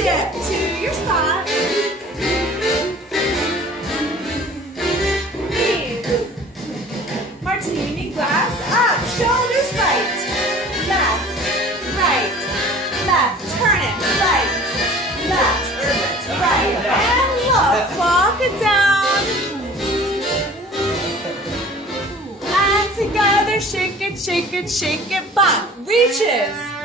Step to your spot. Knees. Martini glass up. Shoulders right. Left. Right. Left. Turn it. Right. Left. Right. And look. Walk it down. And together. Shake it, shake it, shake it. Back. Reaches.